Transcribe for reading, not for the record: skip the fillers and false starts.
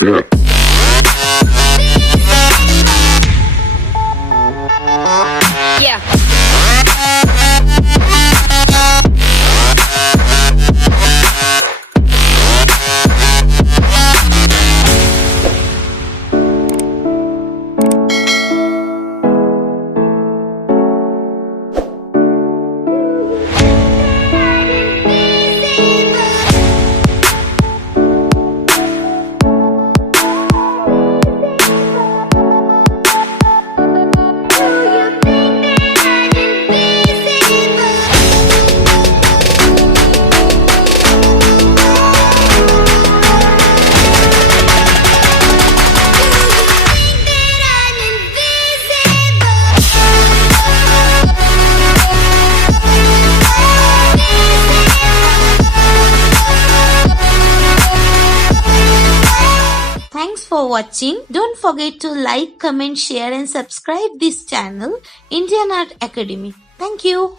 Yeah. Thanks for watching. Don't forget to like, comment, share and subscribe this channel, Indian Art Academy. Thank you.